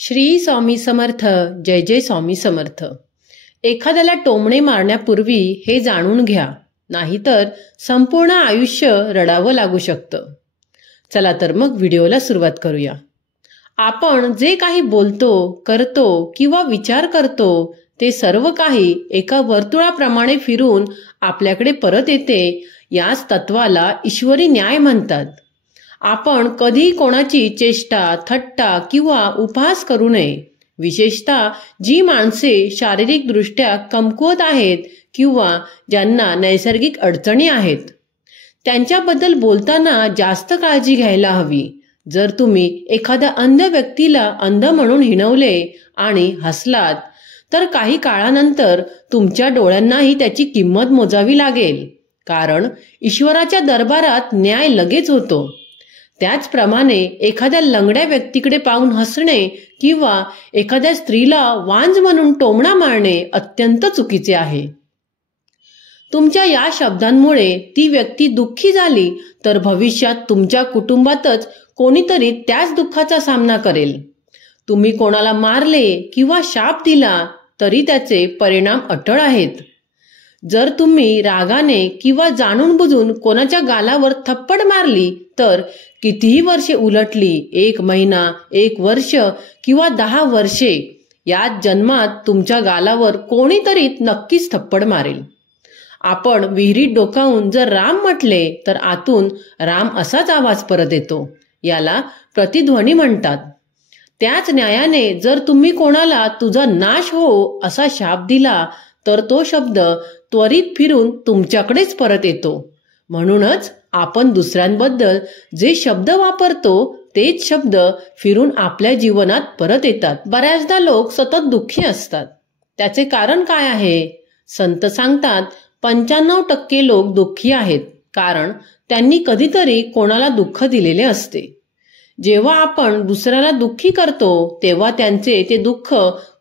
श्री स्वामी समर्थ. जय जय स्वामी समर्थ. एखाद्याला टोमणे मारण्यापूर्वी हे जाणून घ्या, नाहीतर संपूर्ण आयुष्य रडावं लागू शकतं. चला तर मग व्हिडिओला सुरुवात करूया. आपण जे काही बोलतो, करतो किंवा विचार करतो ते सर्व काही एका वर्तुळाप्रमाणे फिरून आपल्याकडे परत येते. याच तत्वाला ईश्वरी न्याय म्हणतात. आपण कधी कोणाची चेष्टा, थट्टा किंवा उपहास करू नये. विशेषतः जी माणसे शारीरिकदृष्ट्या कमकुवत आहेत किंवा ज्यांना नैसर्गिक अडचणी आहेत, त्यांच्याबद्दल बोलताना जास्त काळजी घ्यायला हवी. जर तुम्ही एखाद्या अंध व्यक्तीला अंध म्हणून हिणवले आणि हसलात, तर काही काळानंतर तुमच्या डोळ्यांनाही त्याची किंमत मोजावी लागेल. कारण ईश्वराच्या दरबारात न्याय लगेच होतो. त्याचप्रमाणे एखाद्या लंगड्या व्यक्तीकडे पाहून हसणे किंवा एखाद्या स्त्रीला वांज म्हणून टोमणा मारणे अत्यंत चुकीचे आहे. तुमच्या या शब्दांमुळे ती व्यक्ती दुःखी झाली तर भविष्यात तुमच्या कुटुंबातच कोणीतरी त्याच दुःखाचा सामना करेल. तुम्ही कोणाला मारले किंवा शाप दिला तरी त्याचे परिणाम अटळ आहेत. जर तुम्ही रागाने किंवा जाणून बुजून कोणाच्या गालावर थप्पड मारली तर कितीही वर्षे उलटली, 1 महिना, 1 वर्ष किंवा 10 वर्षे, याच जन्मात तुमच्या गालावर कोणीतरी नक्कीच थप्पड मारेल. आपण विहिरीत डोकावून जर राम म्हटले तर आतून राम असाच आवाज परत येतो. याला प्रतिध्वनी म्हणतात. त्याच न्यायाने जर तुम्ही कोणाला तुझा नाश हो असा शाप दिला तर तो शब्द त्वरित फिरून तुमच्याकडेच परत येतो. म्हणूनच आपण दुसऱ्यांबद्दल जे शब्द वापरतो तेच शब्द फिरून आपल्या जीवनात परत येतात. बऱ्याचदा लोक सतत दुःखी असतात. त्याचे कारण काय आहे? संत सांगतात 95% लोक दुःखी आहेत कारण त्यांनी कधीतरी कोणाला दुःख दिलेले असते. जेव्हा आपण दुसऱ्याला दुःखी करतो तेव्हा त्यांचे ते दुःख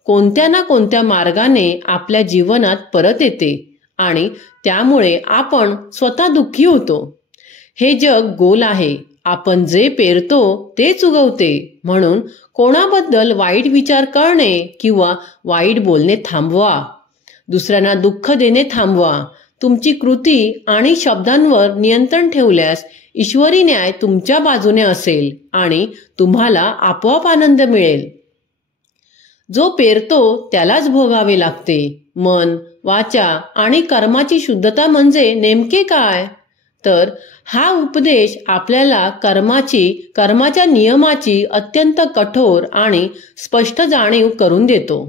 कोणत्या ना कोणत्या मार्गाने आपल्या जीवनात परत येते आणि त्यामुळे आपण स्वतः दुःखी होतो. हे जग गोल आहे. आपण जे पेरतो तेच उगवते. म्हणून कोणाबद्दल वाईट विचार करणे किंवा वाईट बोलणे थांबवा. दुसऱ्यांना दुःख देणे थांबवा. तुमची कृती आणि शब्दांवर नियंत्रण ठेवल्यास ईश्वरी न्याय तुमच्या बाजूने असेल आणि तुम्हाला आपोआप आनंद मिळेल. जो पेरतो त्यालाच भोगावे लागते. मन, वाचा आणि कर्माची शुद्धता म्हणजे नेमके काय? तर हा उपदेश आपल्याला कर्माच्या नियमाची अत्यंत कठोर आणि स्पष्ट जाणीव करून देतो.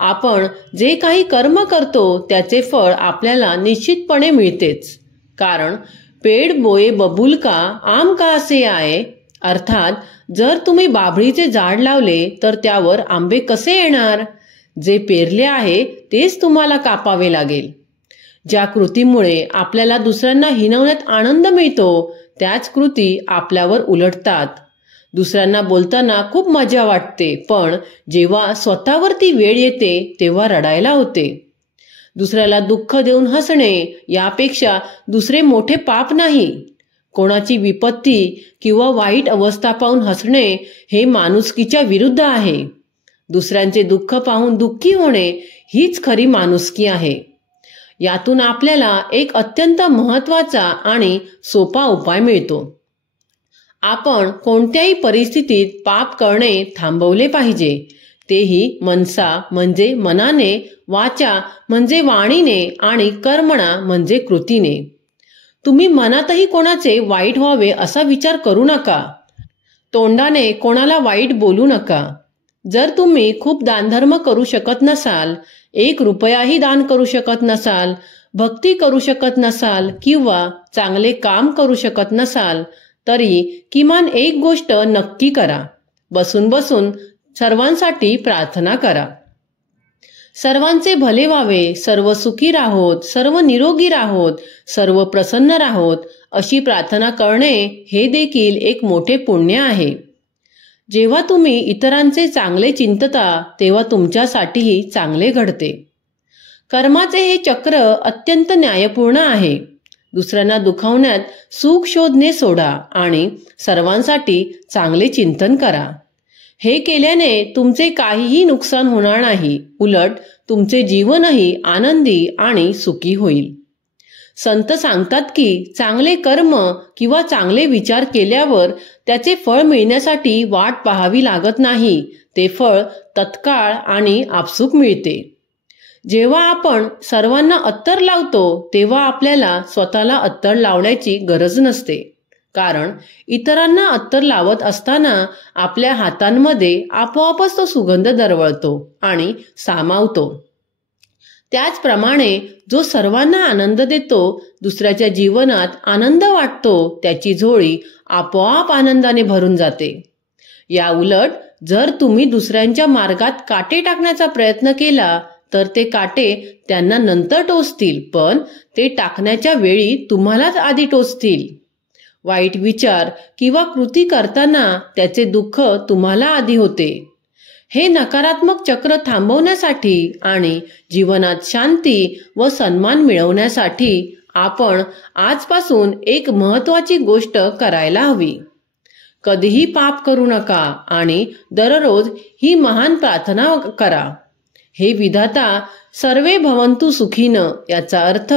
आपण जे काही कर्म करतो त्याचे फळ आपल्याला निश्चितपणे मिळतेच. कारण पेड़ बोए बबूल का आम का से आए, अर्थात जर तुम्ही बाभळीचे झाड लावले तर त्यावर आंबे कसे येणार? जे पेरले आहे तेच तुम्हाला कापावे लागेल. ज्या कृतीमुळे आपल्याला दुसऱ्यांना हिणवण्यात आनंद मिळतो त्याच कृती आपल्यावर उलटतात. दुसऱ्यांना बोलताना खूप मजा वाटते, पण जेव्हा स्वतःवरती वेळ येते तेव्हा रडायला होते. दुसऱ्याला दुःख देऊन हसणे यापेक्षा दुसरे मोठे पाप नाही. कोणाची विपत्ती किंवा वाईट अवस्था पाहून हसणे हे माणुसकीच्या विरुद्ध आहे. दुसऱ्यांचे दुःख पाहून दुःखी होणे हीच खरी माणुसकी आहे. यातून आपल्याला एक अत्यंत महत्त्वाचा आणि सोपा उपाय मिळतो. आपण कोणत्याही परिस्थितीत पाप करणे थांबवले पाहिजे. तेही मनसा म्हणजे मनाने, वाचा म्हणजे वाणीने आणि कर्मणा म्हणजे कृतीने. तुम्ही मनातही कोणाचे वाईट व्हावे असा विचार करू नका. तोंडाने कोणाला वाईट बोलू नका. जर तुम्ही खूप दानधर्म करू शकत नसाल, 1 रुपयाही दान करू शकत नसाल, भक्ती करू शकत नसाल किंवा चांगले काम करू शकत नसाल, तरी किमान एक गोष्ट नक्की करा. बसून बसून सर्वांसाठी प्रार्थना करा. सर्वांचे भले व्हावे, सर्व सुखी राहोत, सर्व निरोगी राहोत, सर्व प्रसन्न राहोत अशी प्रार्थना करणे हे देखील एक मोठे पुण्य आहे. जेव्हा तुम्ही इतरांचे चांगले चिंतता तेव्हा तुमच्यासाठीही चांगले घडते. कर्माचे हे चक्र अत्यंत न्यायपूर्ण आहे. दुसऱ्यांना दुखावण्यात सुख शोधणे सोडा आणि सर्वांसाठी चांगले चिंतन करा. हे केल्याने तुमचे काहीही नुकसान होणार नाही, उलट तुमचे जीवनही आनंदी आणि सुखी होईल. संत सांगतात की चांगले कर्म किंवा चांगले विचार केल्यावर त्याचे फळ मिळण्यासाठी वाट पाहावी लागत नाही. ते फळ तत्काळ आणि आपसूक मिळते. जेव्हा आपण सर्वांना अत्तर लावतो तेव्हा आपल्याला स्वतःला अत्तर लावण्याची गरज नसते. कारण इतरांना अत्तर लावत असताना आपल्या हातांमध्ये आपोआपच तो सुगंध दरवळतो आणि सामावतो. त्याचप्रमाणे जो सर्वांना आनंद देतो, दुसऱ्याच्या जीवनात आनंद वाटतो, त्याची झोळी आपोआप आनंदाने भरून जाते. या उलट जर तुम्ही दुसऱ्यांच्या मार्गात काटे टाकण्याचा प्रयत्न केला तर ते काटे त्यांना नंतर टोचतील, पण ते टाकण्याच्या वेळी तुम्हालाच आधी टोचतील. वाईट विचार किंवा कृती करताना त्याचे दुःख तुम्हाला आधी होते. हे नकारात्मक चक्र थांबवण्यासाठी आणि जीवनात शांती व सन्मान मिळवण्यासाठी आपण आजपासून एक महत्त्वाची गोष्ट करायला हवी. कधीही पाप करू नका आणि दररोज ही महान प्रार्थना करा. हे विधाता, सर्वे भवन्तु सुखिनः, याचा अर्थ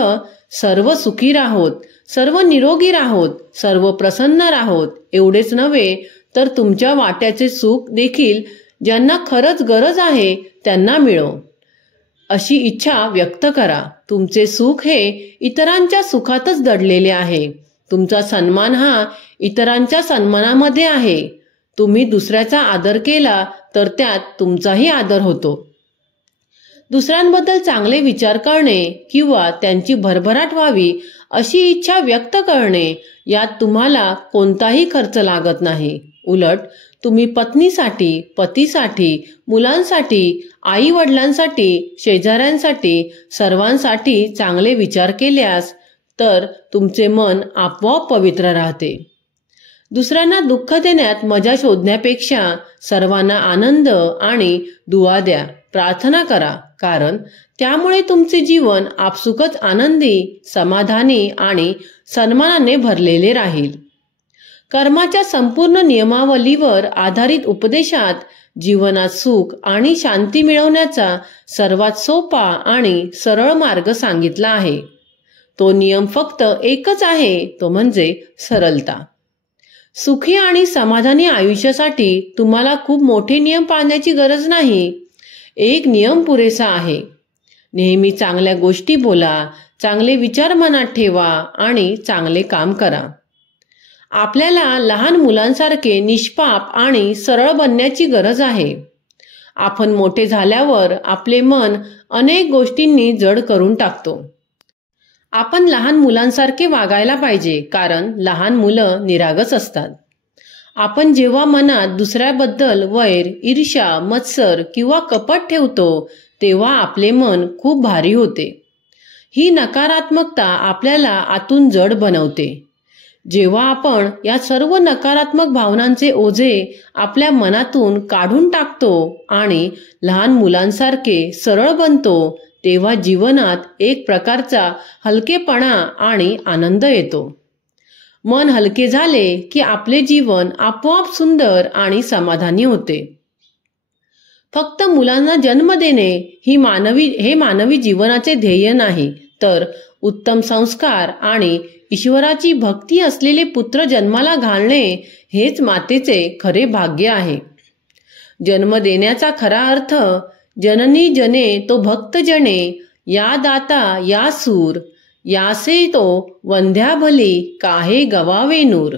सर्व सुखी राहोत, सर्व निरोगी राहोत, सर्व प्रसन्न राहोत. एवढेच नव्हे तर तुमच्या वाट्याचे सुख देखील ज्यांना खरंच गरज आहे त्यांना मिळो, अशी इच्छा व्यक्त करा. तुमचे सुख हे इतरांच्या सुखातच दडलेले आहे. तुमचा सन्मान हा इतरांच्या सन्मानामध्ये आहे. तुम्ही दुसऱ्याचा आदर केला तर त्यात तुमचाही आदर होतो. दुसऱ्यांबद्दल चांगले विचार करणे किंवा त्यांची भरभराट व्हावी अशी इच्छा व्यक्त करणे, यात तुम्हाला कोणताही खर्च लागत नाही. उलट तुम्ही पत्नीसाठी, पतीसाठी, मुलांसाठी, आई वडिलांसाठी, शेजाऱ्यांसाठी, सर्वांसाठी चांगले विचार केल्यास तर तुमचे मन आपोआप पवित्र राहते. दुसऱ्यांना दुःख देण्यात मजा शोधण्यापेक्षा सर्वांना आनंद आणि दुआ द्या, प्रार्थना करा. कारण त्यामुळे तुमचे जीवन आपसुकच आनंदी, समाधानी आणि सन्मानाने भरलेले राहील. कर्माच्या संपूर्ण नियमावलीवर आधारित उपदेशात जीवनात सुख आणि शांती मिळवण्याचा सर्वात सोपा आणि सरळ मार्ग सांगितला आहे. तो नियम फक्त एकच आहे, तो म्हणजे सरलता. सुखी आणि समाधानी आयुष्यासाठी तुम्हाला खूप मोठे नियम पाळण्याची गरज नाही. एक नियम पुरेसा आहे. नेहमी चांगल्या गोष्टी बोला, चांगले विचार मनात ठेवा आणि चांगले काम करा. आपल्याला लहान मुलांसारखे निष्पाप आणि सरळ बनण्याची गरज आहे. आपण मोठे झाल्यावर आपले मन अनेक गोष्टींनी जड करून टाकतो. आपण लहान मुलांसारखे वागायला पाहिजे, कारण लहान मुलं निरागस असतात. आपण जेव्हा मनात दुसऱ्याबद्दल वैर, ईर्ष्या, मत्सर किंवा कपट ठेवतो तेव्हा आपले मन खूप भारी होते. ही नकारात्मकता आपल्याला आतून जड बनवते. जेव्हा आपण या सर्व नकारात्मक भावनांचे ओझे आपल्या मनातून काढून टाकतो आणि लहान मुलांसारखे सरळ बनतो तेव्हा जीवनात एक प्रकारचा हलकेपणा आणि आनंद येतो. मन हलके झाले की आपले जीवन आपोआप सुंदर आणि समाधानी होते. फक्त मुलांना जन्म देणे हे मानवी जीवनाचे ध्येय नाही, तर उत्तम संस्कार आणि ईश्वराची भक्ती असलेले पुत्र जन्माला घालणे हेच मातेचे खरे भाग्य आहे. जन्म देण्याचा खरा अर्थ जननी जने तो भक्त जने, या दाता या सूर, यासे तो वंध्या भली काहे गवावे नूर.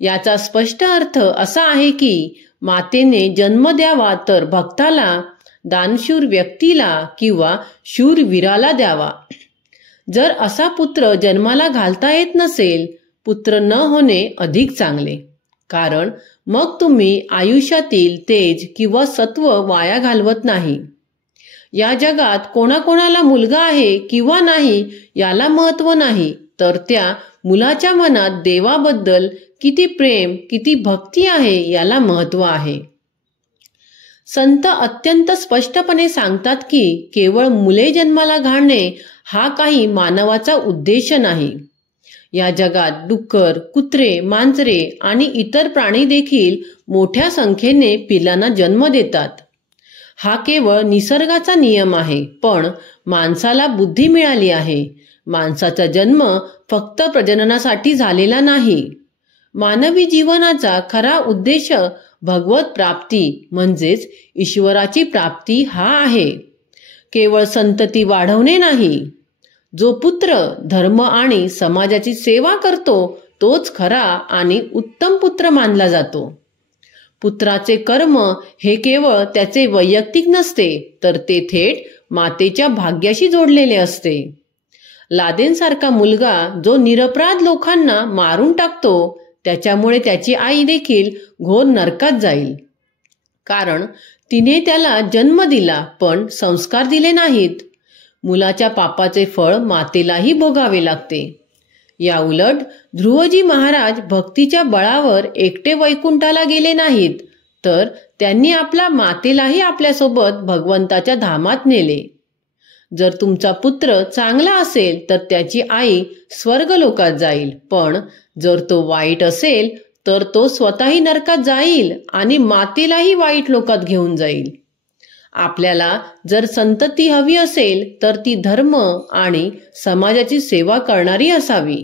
याचा स्पष्ट अर्थ असा आहे की मातेने जन्म द्यावा तर भक्ताला, दानशूर व्यक्तीला किंवा शूरवीराला द्यावा. जर असा पुत्र जन्माला घालता येत नसेल, पुत्र न होणे अधिक चांगले. कारण मग तुम्ही आयुष्यातील तेज किंवा सत्व वाया घालवत नाही. या जगात कोणाकोणाला मुलगा आहे किंवा नाही याला महत्त्व नाही, तर त्या मुलाच्या मनात देवाबद्दल किती प्रेम, किती भक्ती आहे याला महत्त्व आहे. संत अत्यंत स्पष्टपणे सांगतात की केवळ मुले जन्माला घालणे हा काही मानवाचा उद्देश नाही. या जगात डुक्कर, कुत्रे, मांजरे आणि इतर प्राणी देखील मोठ्या संख्येने पिल्लांना जन्म देतात. हा केवळ निसर्गाचा नियम आहे, पण माणसाला बुद्धी मिळाली आहे. माणसाचा जन्म फक्त प्रजननासाठी झालेला नाही. मानवी जीवनाचा खरा उद्देश भगवत प्राप्ती म्हणजेच ईश्वराची प्राप्ती हा आहे. केवळ संतती वाढवणे नाही. जो पुत्र धर्म आणि समाजाची सेवा करतो तोच खरा आणि उत्तम पुत्र मानला जातो. पुत्राचे कर्म हे केवळ त्याचे वैयक्तिक नसते, तर ते थेट मातेच्या भाग्याशी जोडलेले असते. लादेनसारखा मुलगा जो निरपराध लोकांना मारून टाकतो, त्याच्यामुळे त्याची आई देखील घोर नरकात जाईल. कारण तिने त्याला जन्म दिला पण संस्कार दिले नाहीत. मुलाच्या पापाचे फळ मातेलाही भोगावे लागते. या उलट ध्रुवजी महाराज भक्तीच्या बळावर एकटे वैकुंठाला गेले नाहीत, तर त्यांनी आपल्या मातेलाही आपल्यासोबत भगवंताच्या धामात नेले. जर तुमचा पुत्र चांगला असेल तर त्याची आई स्वर्गलोकात जाईल, पण जर तो वाईट असेल तर तो स्वतःही नरकात जाईल आणि मातेलाही वाईट लोकात घेऊन जाईल. आपल्याला जर संतती हवी असेल तर ती धर्म आणि समाजाची सेवा करणारी असावी.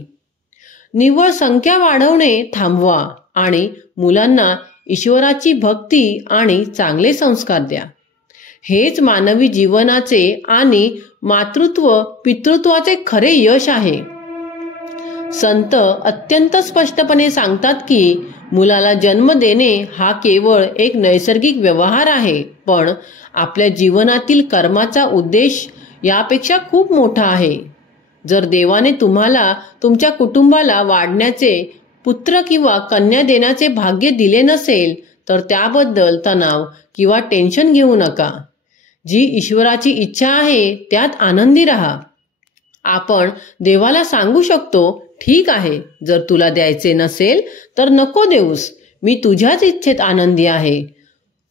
निव्वळ संख्या वाढवणे थांबवा आणि मुलांना ईश्वराची भक्ती आणि चांगले संस्कार द्या. हेच मानवी जीवनाचे आणि मातृत्व पितृत्वाचे खरे यश आहे. संत अत्यंत स्पष्टपणे सांगतात की मुलाला जन्म देणे हा केवळ एक नैसर्गिक व्यवहार आहे, पण आपल्या जीवनातील कर्माचा उद्देश यापेक्षा खूप मोठा आहे. जर देवाने तुम्हाला तुमच्या कुटुंबाला वाढण्याचे, पुत्र किंवा कन्या देण्याचे भाग्य दिले नसेल तर त्याबद्दल तणाव किंवा टेन्शन घेऊ नका. जी ईश्वराची इच्छा आहे त्यात आनंदी राहा. आपण देवाला सांगू शकतो, ठीक आहे, जर तुला द्यायचे नसेल तर नको देऊस, मी तुझ्याच इच्छेत आनंदी आहे.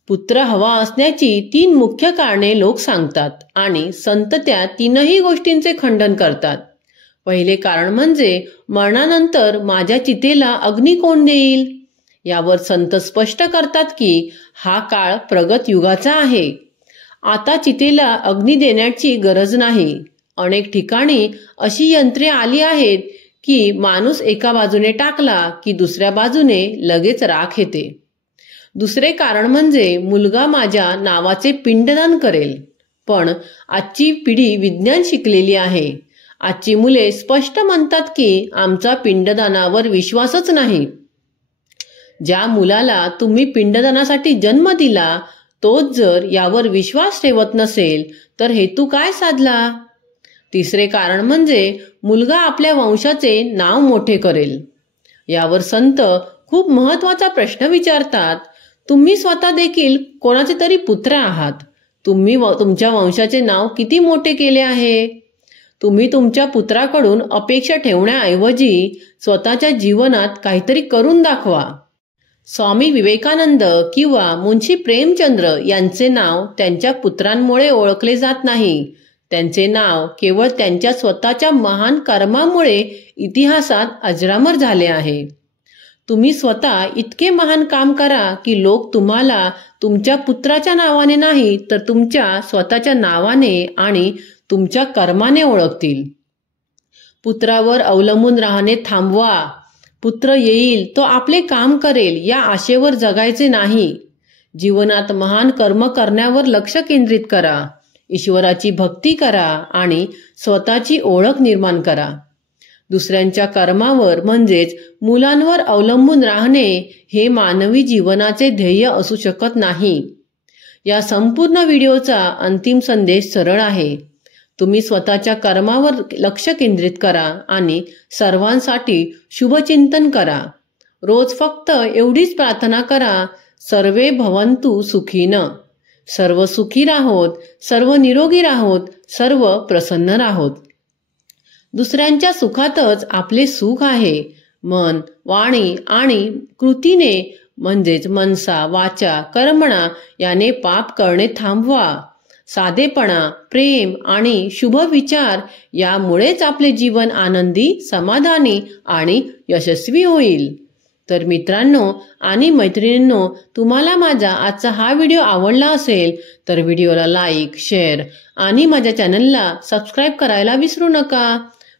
पुत्र हवा असण्याची 3 मुख्य कारणे लोक सांगतात आणि संत त्या 3ही गोष्टींचे खंडन करतात. पहिले कारण म्हणजे मरणानंतर माझ्या चितेला अग्नी कोण देईल. यावर संत स्पष्ट करतात की हा काळ प्रगत युगाचा आहे. आता चितेला अग्नी देण्याची गरज नाही. अनेक ठिकाणी अशी यंत्रे आली आहेत की माणूस एका बाजूने टाकला की दुसऱ्या बाजूने लगेच राख येते. दुसरे कारण म्हणजे मुलगा माझ्या नावाचे पिंडदान करेल. पण आजची पिढी विज्ञान शिकलेली आहे. आजची मुले स्पष्ट म्हणतात की आमचा पिंडदानावर विश्वासच नाही. ज्या मुलाला तुम्ही पिंडदानासाठी जन्म दिला तोच जर यावर विश्वास ठेवत नसेल तर हेतू काय साधला. तिसरे कारण म्हणजे मुलगा आपल्या वंशाचे नाव मोठे करेल. यावर संत खूप महत्वाचा प्रश्न विचारतात. तुम्ही स्वतः देखील कोणाचे तरी पुत्र आहात. तुम्ही तुमच्या वंशाचे नाव किती मोठे केले आहे. तुम्ही तुमच्या पुत्राकडून अपेक्षा ठेवण्याऐवजी स्वतःच्या जीवनात काहीतरी करून दाखवा. स्वामी विवेकानंद किंवा मुंशी प्रेमचंद्र यांचे नाव त्यांच्या पुत्रांमुळे ओळखले जात नाही. त्यांचे नाव केवळ त्यांच्या स्वतःच्या महान कर्मामुळे इतिहासात अजरामर झाले आहे. तुम्ही स्वतः इतके महान काम करा की लोक तुम्हाला तुमच्या पुत्राच्या नावाने नाही तर तुमच्या स्वतःच्या नावाने आणि तुमच्या कर्माने ओळखतील. पुत्रावर अवलंबून राहणे थांबवा. पुत्र येईल तो आपले काम करेल या आशेवर जगायचे नाही. जीवनात महान कर्म करण्यावर लक्ष केंद्रित करा. ईश्वराची भक्ती करा आणि स्वतःची ओळख निर्माण करा. दुसऱ्यांच्या कर्मावर म्हणजेच मुलांवर अवलंबून राहणे हे मानवी जीवनाचे ध्येय असू शकत नाही. या संपूर्ण व्हिडिओचा अंतिम संदेश सरळ आहे. तुम्ही स्वतःच्या कर्मावर लक्ष केंद्रित करा आणि सर्वांसाठी शुभचिंतन करा. रोज फक्त एवढीच प्रार्थना करा, सर्वे भवन्तु सुखीन. सर्व सुखी राहोत, सर्व निरोगी राहोत, सर्व प्रसन्न राहोत. दुसऱ्यांच्या सुखातच आपले सुख आहे. मन, वाणी आणि कृतीने म्हणजेच मनसा, वाचा, कर्मणा याने पाप करणे थांबवा. साधेपणा, प्रेम आणि शुभ विचार यामुळेच आपले जीवन आनंदी, समाधानी आणि यशस्वी होईल. तर मित्रांनो आणि मैत्रिणींनो, तुम्हाला माझा आजचा हा व्हिडिओ आवडला असेल तर व्हिडिओला लाईक, शेअर आणि माझ्या चॅनलला सबस्क्राईब करायला विसरू नका.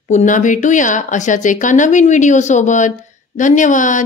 पुन्हा भेटूया अशाच एका नवीन व्हिडिओ सोबत. धन्यवाद.